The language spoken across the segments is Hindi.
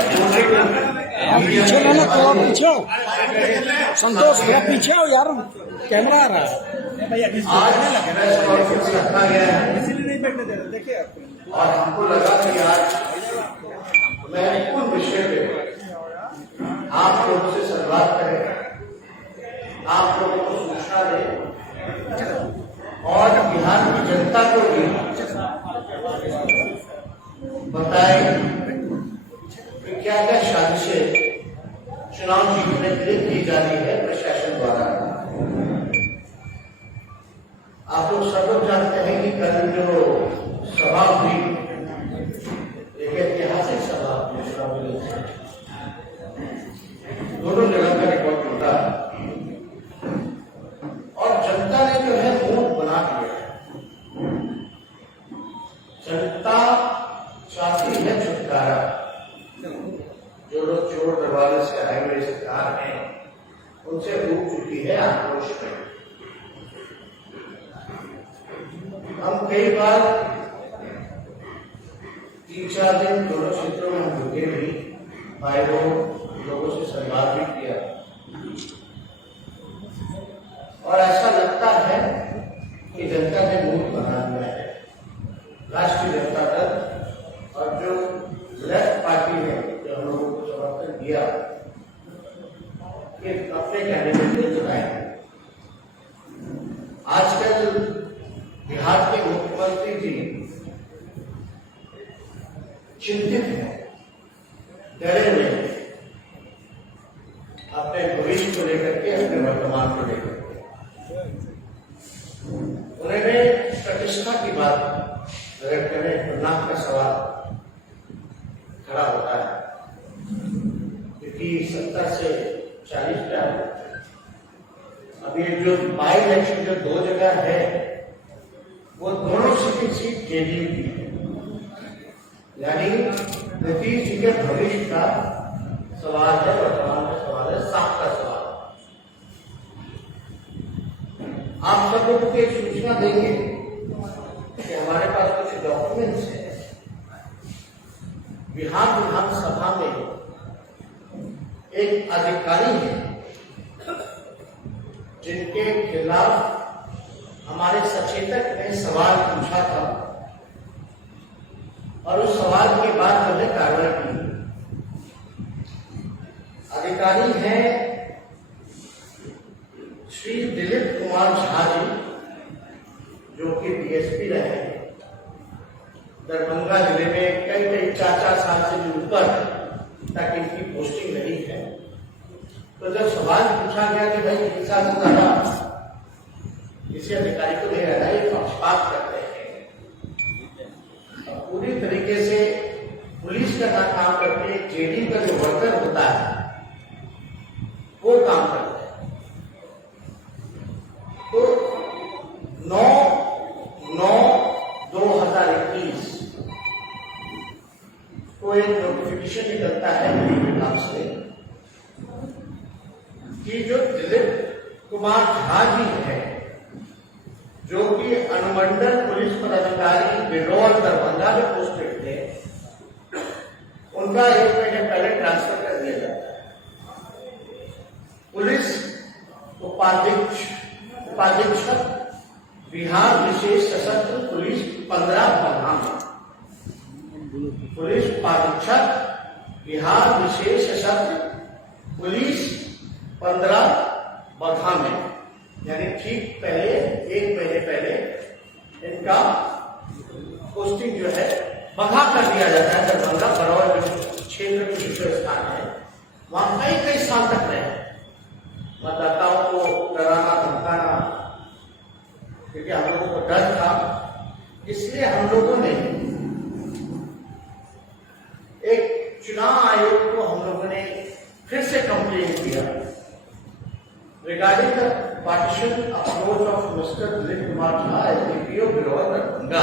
पीछे लेना, थोड़ा पीछे हो संतोष, थोड़ा पीछे हो यार, कैमरा आ रहा है। इसीलिए नहीं बैठने दे रहे, देखिए और हमको लगा कि आज महत्वपूर्ण विषय पे आप लोगों से संवाद करें, आप लोगों को सूचना दें और बिहार की जनता को भी बताएं कि क्या क्या साजिशें चुनाव जीतने के लिए की जा रही है प्रशासन द्वारा। आप लोग सब लोग जानते हैं कि कल जो सभा हुई, एक ऐतिहासिक सभा दोनों जगह का रिकॉर्ड टूटा और जनता ने जो है मूड बना दिया। जनता चाहती है छुटकारा। जो लोग चोर दरवाजे से आए हुए सरकार हैं उनसे डूब चुकी है आक्रोश में। हम कई बार 3-4 दिन दोनों क्षेत्रों में हम रुके भी, भाई लोगों से संवाद भी किया और ऐसा लगता है कि जनता ने मूड बना दिया है। राष्ट्रीय जनता दल और जो लेफ्ट पार्टी है जो हम लोगों को समर्थन दिया कि अपने कैंडिडेट को चुनाए। आजकल बिहार के मुख्यमंत्री जी चिंतित हैं, डरे हुए हैं अपने भविष्य को लेकर के, अपने वर्तमान को लेकर के। उन्होंने प्रतिष्ठा की बात अगर करें तो नाक का सवाल खड़ा होता है, क्योंकि 70 से 40 का अब ये जो बाई इलेक्शन जो 2 जगह है वो दोनों सीट जेडीयू की है, यानी नीतीश जी के भविष्य का सवाल है, वर्तमान का सवाल है, साफ का सवाल। आप सब लोगों को एक सूचना देंगे कि हमारे पास कुछ डॉक्यूमेंट्स हैं। बिहार विधानसभा में एक अधिकारी है जिनके खिलाफ हमारे सचेतक ने सवाल पूछा था और उस सवाल के बाद हमने कार्रवाई की। अधिकारी हैं श्री दिलीप कुमार झा जी, जो कि डीएसपी रहे हैं दरभंगा जिले में कई 4 साल से भी ऊपर तक इनकी पोस्टिंग रही है। तो जब सवाल पूछा गया कि भाई 3 साल से ज्यादा किसी अधिकारी को नहीं रहना, ये पक्षपात करते हैं, पूरी तरीके से पुलिस का काम करके जेडी का जो वर्कर होता है वो काम करते हैं। तो 9/9/2021 को एक नोटिफिकेशन निकलता है नाम से कि जो दिलीप कुमार झा जी है, जो कि अनुमंडल पुलिस पदाधिकारी बिरौल दरभंगा में पोस्टेड थे, उनका 1 महीने पहले ट्रांसफर कर दिया जाता है। पुलिस उपाधीक्षक बिहार विशेष सशस्त्र पुलिस 15 बगहा में, पुलिस उपाधीक्षक बिहार विशेष सशस्त्र पुलिस 15 बगहा में, यानी ठीक पहले 1 महीने पहले इनका पोस्टिंग जो है बगहा कर दिया जाता है। दरभंगा बरौल क्षेत्र के विशेष स्थान है, वहां कई साल तक रहे, मतदाताओं को डराना धमकाना, क्योंकि हम लोगों को डर था। इसलिए हम लोगों ने एक चुनाव आयोग को हम लोगों ने फिर से कंप्लेन किया regarding the partition approach of Mr. Dilip Kumar Jha as DPO Biraul Darbhanga.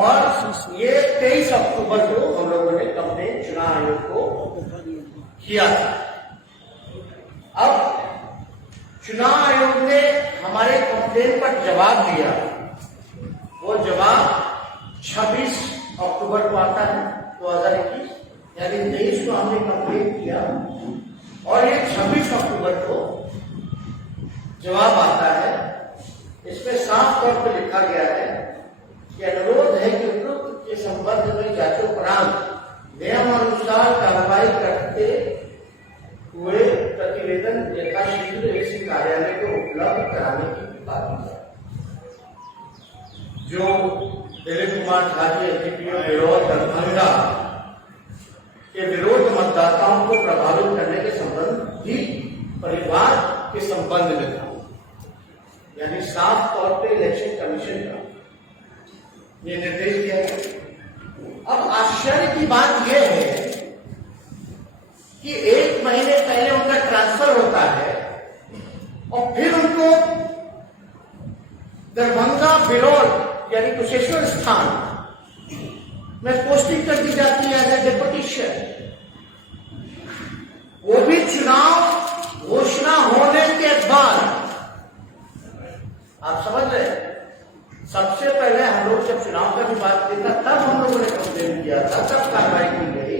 और ये 23 अक्टूबर को हम लोगों ने कंप्लेन चुनाव आयोग को किया था। अब चुनाव आयोग ने हमारे कंप्लेन पर जवाब दिया। वो जवाब 26 अक्टूबर को आता है 2021, यानी 23 को हमने कंप्लीट किया और ये 26 अक्टूबर को जवाब आता है। इसमें साफ तौर पर लिखा गया है कि अनुरोध है कि उपरोक्त के संबंध में जांचोपरांत नियमानुसार कार्रवाई करते हुए प्रतिवेदन यथाशीघ्र इसी कार्यालय को उपलब्ध कराने की बात है। जो दिलीप कुमार झा जी एसडीपीओ बिरौल दरभंगा के विरोध मतदाताओं को प्रभावित करने के संबंध ही परिवार के संबंध में था, यानी साफ तौर पे इलेक्शन कमीशन का ये निर्देश दिया गया। अब आश्चर्य की बात यह है कि 1 महीने पहले उनका ट्रांसफर होता है और फिर उनको दरभंगा बिरौल यानी कुशेश्वर स्थान में पोस्टिंग कर दी जाती है एज ए डेपुटेशन, वो भी चुनाव घोषणा होने के बाद। आप समझ रहे हैं, सबसे पहले हम लोग जब चुनाव का भी बात की था तब हम लोगों ने कंप्लेन किया था, तब कार्रवाई की गई,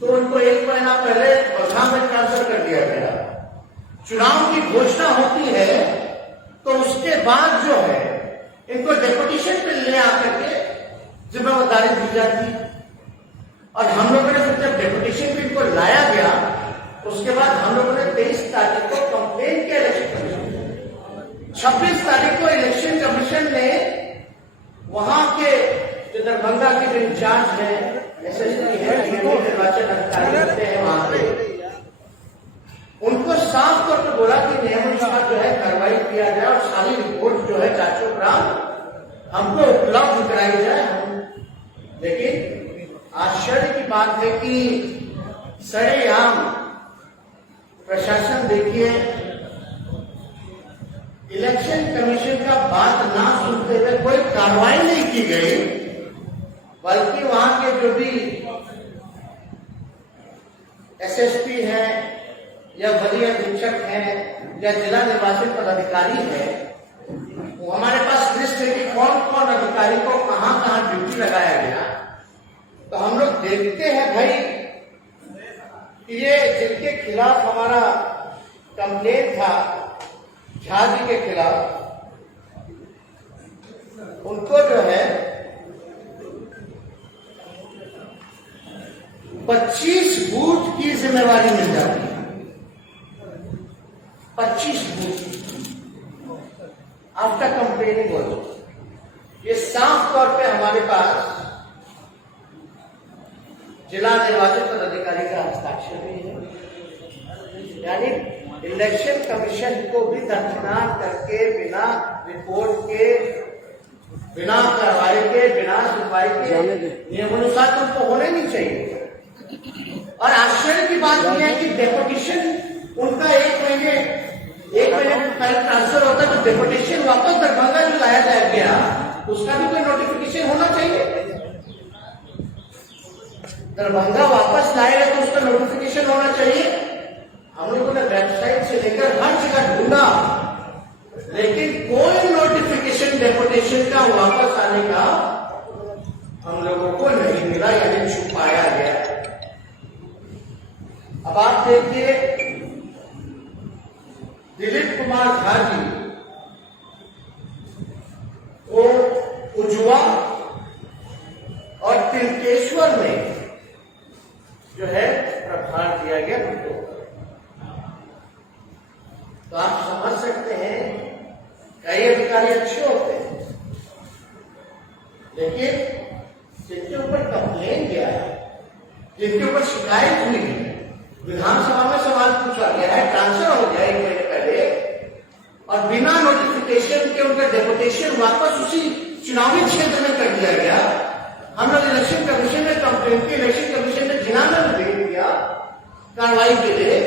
तो उनको 1 महीना पहले बगहा में ट्रांसफर कर दिया गया। चुनाव की घोषणा होती है तो उसके बाद जो है इनको डेपुटेशन पे ले आकर के जिम्मेदारी दी जाती, और हम लोगों ने जब डेपुटेशन पे इनको लाया गया उसके बाद हम लोगों ने 23 तारीख को कंप्लेन किया इलेक्शन कमीशन। 26 तारीख को इलेक्शन कमीशन ने वहां के जो दरभंगा के जो इंचार्ज है, एसएसपी है, निर्वाचन अधिकारी होते हैं वहां पे, उनको साफ तौर पर बोला कि नियमानुसार जो है कार्रवाई किया जाए और सारी रिपोर्ट जो है जांचोपरांत हमको उपलब्ध कराई जाए। लेकिन आश्चर्य की बात है कि सरेआम प्रशासन देखिए इलेक्शन कमीशन का बात ना सुनते हुए कोई कार्रवाई नहीं की गई, बल्कि वहां के जो भी एसएसपी है या वरीय अधीक्षक है या जिला निर्वाचन पदाधिकारी है, वो हमारे पास लिस्ट है कि कौन कौन अधिकारी को कहां कहां ड्यूटी लगाया गया। तो हम लोग देखते हैं भाई कि ये जिनके खिलाफ हमारा कंप्लेन था झा जी के खिलाफ, उनको जो है 25 बूथ की जिम्मेवारी मिल जाती है। 25 बूथ आफ्टर कंप्लेनिंग हो, ये साफ तौर पे हमारे पास जिला निर्वाचन पदाधिकारी का हस्ताक्षर भी है, यानी इलेक्शन कमीशन को भी दरकिनार करके बिना रिपोर्ट के, बिना कार्रवाई के, बिना सुनवाई के नियमानुसार उनको होने नहीं चाहिए। और आश्चर्य की बात यह है कि डेपुटेशन उनका 1 महीने पहले ट्रांसफर होता है, तो डेपुटेशन वापस दरभंगा जो लाया जाया गया उसका भी कोई नोटिफिकेशन होना चाहिए। दरभंगा वापस लाएगा तो उसका नोटिफिकेशन होना चाहिए। हम लोगों ने वेबसाइट से लेकर हर जगह ढूंढा, लेकिन कोई नोटिफिकेशन डेपुटेशन का वापस आने का हम लोगों को नहीं मिला, यानी छुपाया गया। अब आप देखिए दिलीप कुमार झा जी को उज्जवा और तिलकेश्वर में जो है प्रभार दिया गया उनको। तो आप समझ सकते हैं कई अधिकारी अच्छे होते हैं, लेकिन जिनके ऊपर कंप्लेन गया है, जिनके ऊपर शिकायत हुई है, विधानसभा में सवाल पूछा गया है, ट्रांसफर हो गया 1 महीने पहले, और बिना नोटिफिकेशन के उनका डेपुटेशन वापस उसी चुनावी क्षेत्र में कर दिया गया। हम लोग इलेक्शन कमीशन में कंप्लेन की, इलेक्शन कमीशन ने जिलाना में भेज दिया कार्रवाई के लिए,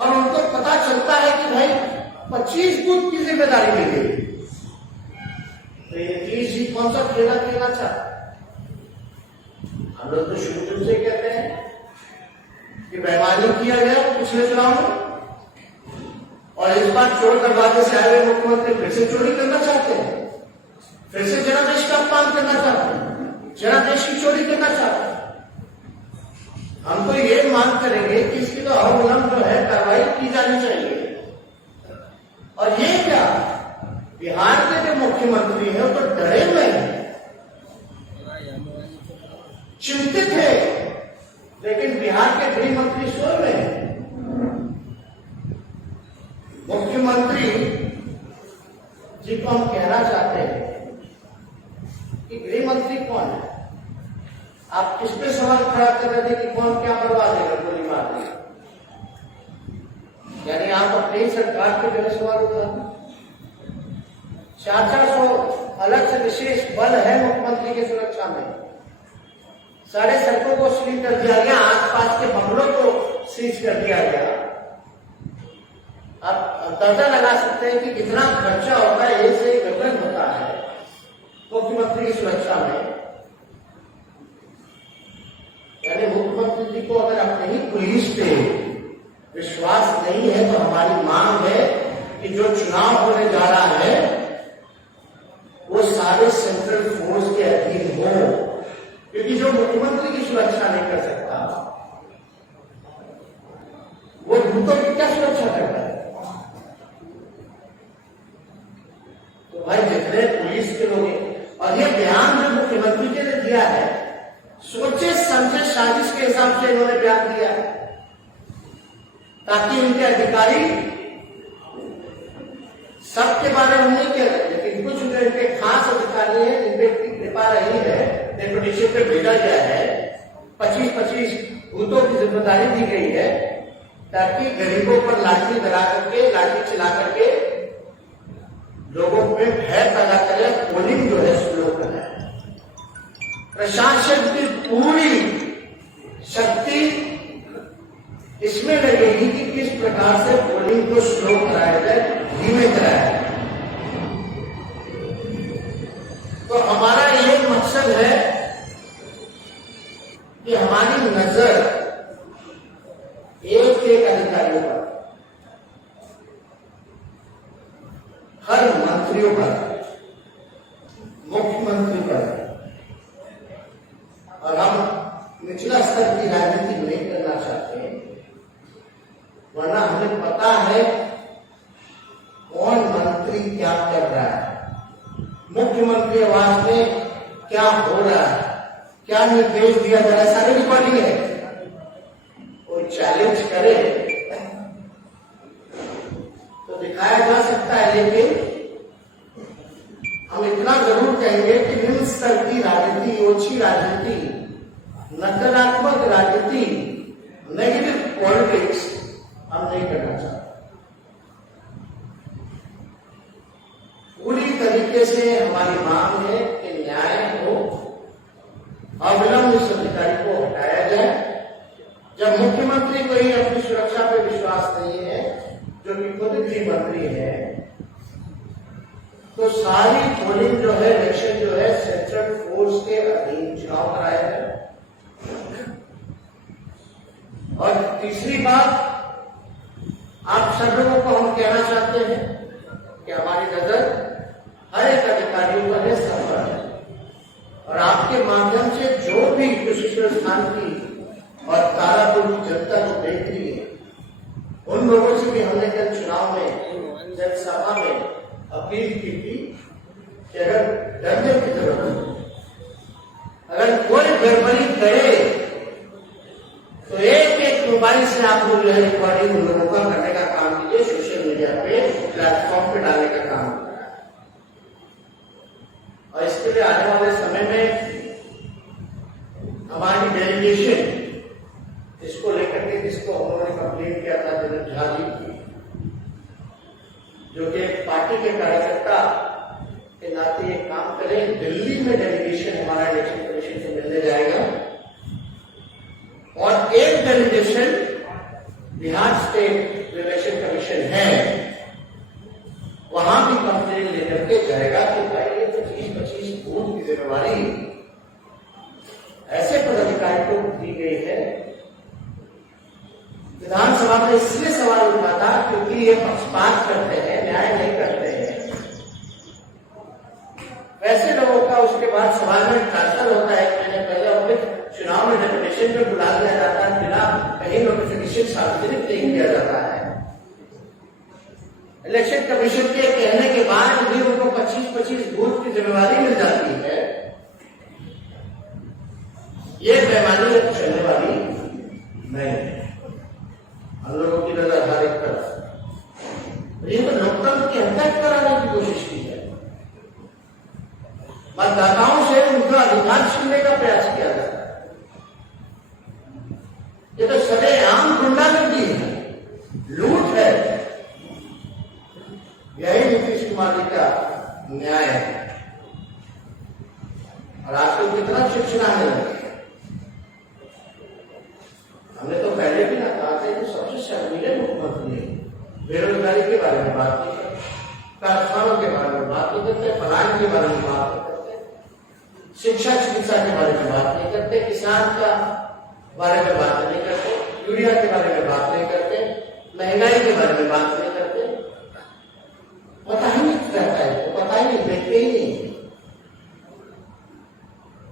और उनको पता चलता है कि भाई 25 बूथ की जिम्मेदारी मिल गई। तो ये 30 जी कौन सा खेला खेलना चाहता? हम लोग तो शुरू से कहते हैं कि बेईमानी किया गया पिछले चुनाव में, और इस बार चोर दरवाजे से आए हुए मुख्यमंत्री फिर से चोरी करना चाहते हैं, फिर से जनादेश का अपमान करना चाहते हैं। जनादेश की चोरी करना चाहता है। हम तो ये मांग करेंगे कि इसकी तो अवलंब जो है कार्रवाई की जानी चाहिए। और ये क्या, बिहार के जो मुख्यमंत्री है वो तो डरे हुए हैं, चिंतित है, लेकिन बिहार के गृह मंत्री सो रहे हैं। मुख्यमंत्री जी को हम कहना चाहते हैं कि गृह मंत्री कौन है? आप किस पे सवाल खड़ा कर रहे थे कि कौन क्या करवा देगा गोली मार देगा? यानी आप अपनी सरकार पे जो सवाल उठाते, 400 अलग से विशेष बल है मुख्यमंत्री की सुरक्षा में, सारे सड़कों को सील कर दिया गया, आसपास के बंगलों को सीज कर दिया गया। आप अंदाजा लगा सकते हैं कि कितना खर्चा होता है, एक से एक गठन होता है मुख्यमंत्री की सुरक्षा में। यानी मुख्यमंत्री जी को अगर अपने ही पुलिस पे विश्वास नहीं है तो हमारी मांग है कि जो चुनाव होने जा रहा है वो सारे सेंट्रल फोर्स के अधीन हो, क्योंकि जो मुख्यमंत्री की सुरक्षा नहीं कर सकता वो दूतों की क्या सुरक्षा करता है? तो भाई जितने पुलिस के लोग हैं, और ये बयान जो मुख्यमंत्री जी ने दिया है, सोचे समझे साजिश के हिसाब से इन्होंने बयान दिया है ताकि उनके अधिकारी सबके बारे में नहीं कह रहे, लेकिन कुछ जो इनके खास अधिकारी हैं जिन पे कृपा रही है, डेपुटेशन पे भेजा गया है, 25-25 भूतों की जिम्मेदारी दी गई है ताकि गरीबों पर लाठी डरा करके, लाठी चला करके लोगों में भय पैदा करे, पोलिंग जो है स्लो करे। प्रशासन की पूरी शक्ति इसमें लगेगी कि किस प्रकार से पोलिंग को स्लो कराया जाए, धीमे कराया जाए। तो हमारा ये मकसद है कि हमारी नजर एक एक अधिकारियों पर, हर मंत्रियों पर, मुख्यमंत्री पर, और हम निचला स्तर की राजनीति नहीं करना चाहते, वरना हमें पता है कौन मंत्री क्या कर रहा है, मुख्यमंत्री आवास में क्या हो रहा है, क्या निर्देश दिया जा रहा है, सारी रिकॉर्डिंग है। कोई चैलेंज करे तो दिखाया जा सकता है, लेकिन हम इतना जरूर कहेंगे कि निम्न स्तर की राजनीति, ओछी राजनीति, नकारात्मक राजनीति, नेगेटिव पॉलिटिक्स हम नहीं करना चाहते। पूरी तरीके से हमारी मांग है कि न्याय हो, अविलंब इस अधिकारी को हटाया जाए। जब मुख्यमंत्री को ही अपनी सुरक्षा पर विश्वास नहीं है, जो कि खुद गृह मंत्री है, तो सारी पोलिंग जो है, इलेक्शन जो है, सेंट्रल फोर्स के अधीन चुनाव कराया जाए। और तीसरी बात, आप सब लोगों को हम कहना चाहते हैं कि हमारी नजर हर एक अधिकारियों पर है, सब पर है, और आपके माध्यम से जो भी कुशीश्वर की और तारापुर की जनता को देख रही है, उन लोगों से भी हमने कल चुनाव में, जनसभा में अपील की थी कि अगर डरने की जरूरत हो, अगर कोई गड़बड़ी करे तो एक एक मोबाइल से आप लोग जो है रिकॉर्डिंग उन लोगों का करने का काम कीजिए, सोशल मीडिया पे, प्लेटफॉर्म पे डालने का काम कीजिए। और इसके लिए आने वाले समय में हमारी डेलीगेशन इसको लेकर के, जिसको हम लोगों ने कंप्लेन किया था जनरल झा जी की, जो कि पार्टी के कार्यकर्ता के नाते एक काम करें, दिल्ली में डेलीगेशन हमारा इलेक्शन कमीशन से मिलने जाएगा और एक delegation Bihar state election commission है, वहां भी कंप्लेन लेकर के जाएगा कि भाई ये 25-25 बूथ की जिम्मेवारी ऐसे पदाधिकारी को दी गई है। विधानसभा में इसलिए सवाल उठा था क्योंकि ये पक्षपात करते हैं, न्याय नहीं करते हैं। वैसे लोगों का उसके बाद समाज में ट्रांसफर होता है इलेक्शन में बुला दिया जाता है, बिना कहीं नोटिफिकेशन सार्वजनिक नहीं किया जाता है। इलेक्शन कमीशन के कहने के बाद भी उनको 25-25 बूथ की जिम्मेवारी मिल जाती है। ये बेईमानी अब चलने वाली नहीं है। हम लोगों की नजर हर एक तरफ, ये तो लोकतंत्र की हत्या कराने की कोशिश की है। मतदाताओं से उनका अधिकार छीनने का प्रयास किया जाता है। ये तो सरेआम गुंडागर्दी है, लूट है। यही नीतीश कुमार जी का न्याय है। और आजकल कितना शिक्षण है। हमने तो पहले भी ना कहा था कि सबसे शर्मीले मुख्यमंत्री बेरोजगारी के बारे में बात नहीं करते, कारखानों के बारे में बात नहीं करते, पलायन के बारे में बात नहीं करते, शिक्षा चिकित्सा के बारे में बात नहीं करते, किसान का बारे में बात नहीं करते, यूरिया के बारे में बात नहीं करते, महंगाई के बारे में बात नहीं करते। पता ही नहीं रहता है, तो पता ही नहीं, देखते ही नहीं।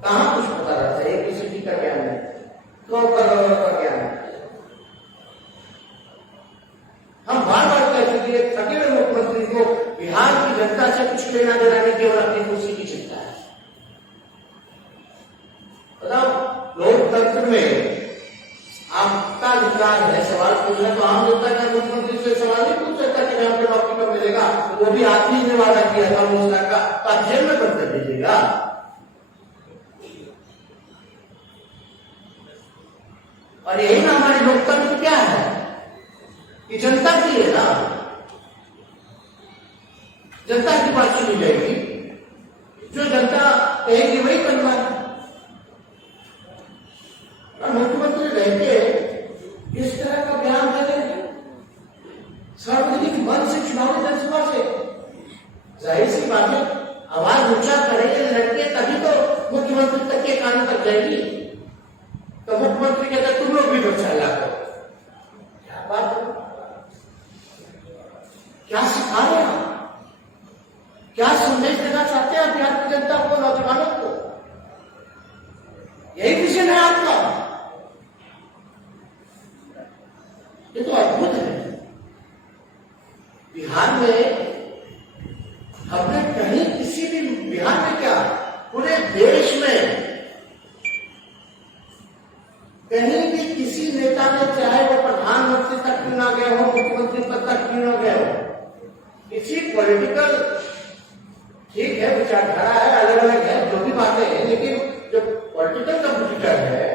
कहां कुछ पता रहता है? एबीसीडी का ज्ञान है, 100 करोड़ का ज्ञान है। हम बार बार कह चुके हैं, थके हुए मुख्यमंत्री को बिहार की जनता से कुछ लेना देना नहीं, केवल अपनी कुर्सी की चिंता है। मतलब लोकतंत्र में आपका अधिकार है सवाल पूछना, तो आम जनता का मुख्यमंत्री से सवाल नहीं पूछ सकता कि मैं आपको नौकरी कब मिलेगा। वो भी आखिरी ने वादा किया था रोजगार का, तो जेल में बंद कर दीजिएगा। और यही ना हमारी लोकतंत्र क्या है कि जनता की है ना, जनता की बात सुनी जाएगी, जो जनता कहेगी वही करना है। और मुख्यमंत्री रहते इस तरह का बयान दे देंगे सार्वजनिक मंच से, चुनावी जनसभा से, जाहिर सी बात है आवाज ऊंचा करेंगे लड़के, तभी तो मुख्यमंत्री तक के कान तक जाएगी। तो मुख्यमंत्री कहते तुम लोग भी बच्चा करो। क्या बात है? क्या सिखा रहे हैं? क्या संदेश देना चाहते हैं बिहार की जनता को, नौजवानों को? यही विजन है आपका? ये तो अद्भुत है। बिहार में हमने कहीं किसी भी, बिहार में क्या पूरे देश में कहीं भी किसी नेता ने, चाहे वो प्रधानमंत्री तक क्यों ना गए हो, मुख्यमंत्री पद तक क्यों ना गए हो, किसी पॉलिटिकल, ठीक है विचारधारा है, अलग अलग है, जो भी बातें हैं, लेकिन जो पॉलिटिकल कंप्यूटर है,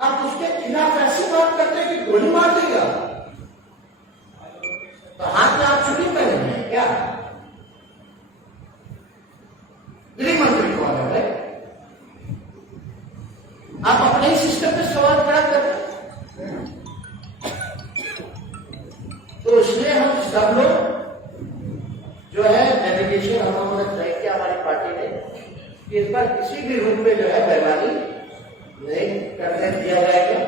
आप उसके खिलाफ ऐसी बात करते हैं कि गोली मार देगा। तो हाथ में आप छुट्टी पहने हैं क्या? गृह मंत्री कौन है भाई? आप अपने ही सिस्टम पे सवाल खड़ा कर रहे हैं। तो इसलिए हम सब लोग जो है डेलीगेशन हम लोगों ने तय किया हमारी पार्टी ने कि इस बार किसी भी रूप में जो है बेईमानी नहीं करने दिया जाएगा।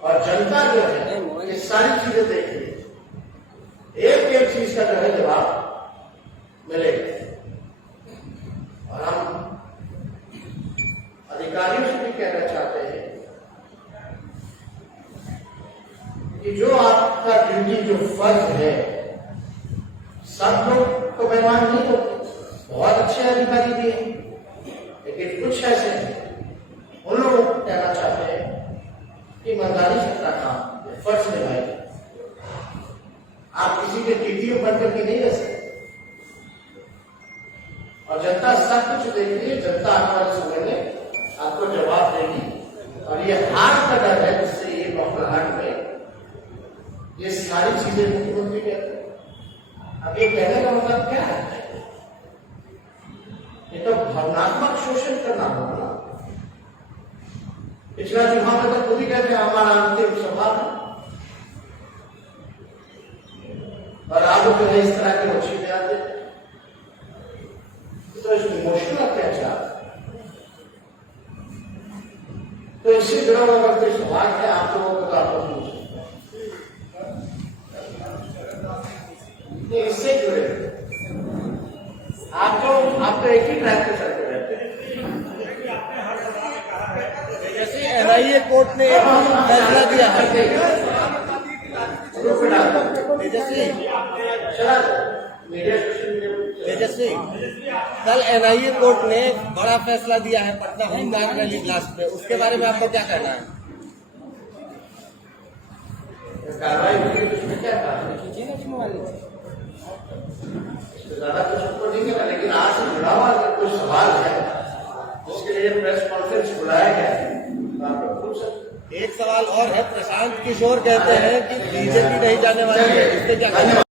और जनता जो है ये सारी चीजें देख रही है, एक एक चीज का जो है जवाब मिलेगा। और हम अधिकारियों से भी कहना चाहते हैं कि जो आपका ड्यूटी, जो फर्ज है, सब लोग तो बेईमान नहीं होते, बहुत अच्छे अधिकारी भी हैं, लेकिन कुछ ऐसे हैं, उन लोगों को कहना चाहते हैं कि ईमानदारी से अपना काम फर्ज निभाइए। आप किसी के टीटीओ बनकर के नहीं रह सकते। और जनता सब कुछ देख रही है, जनता आने वाले समय में आपको जवाब देगी। और ये हार का डर है जिससे ये बौखलाहट में ये सारी चीजें मुख्यमंत्री कहते हैं। अब ये कहने का मतलब क्या है? ये तो भावनात्मक शोषण करना होगा। पिछला चुनाव में तो खुद ही कहते हैं हमारा अंतिम सभा था, और आप जो है इस तरह की मछली दे आते, तो इमोशनल अत्याचार। तो इससे जुड़ा हुआ अगर कोई सवाल है आप लोगों को, तो आप लोग पूछ सकते हैं। इससे जुड़े आप तो एक ही ट्रैक पे चलते रहते हैं। एनआईए कोर्ट ने एक फैसला दिया है। तेजस्वी, कल एनआईए कोर्ट ने बड़ा फैसला दिया है पटना होमगार्ड रैली ब्लास्ट पे, उसके बारे में आपको क्या कहना है? कार्रवाई होगी तो उसमें क्या कहा ज्यादा कुछ ऊपर नहीं करा, लेकिन आज से जुड़ा हुआ अगर कोई सवाल है उसके लिए प्रेस कॉन्फ्रेंस बुलाया गया है तो आप लोग पूछ सकते। एक सवाल और है, प्रशांत किशोर कहते हैं कि बीजेपी नहीं जाने वाली है, इससे क्या कहना है?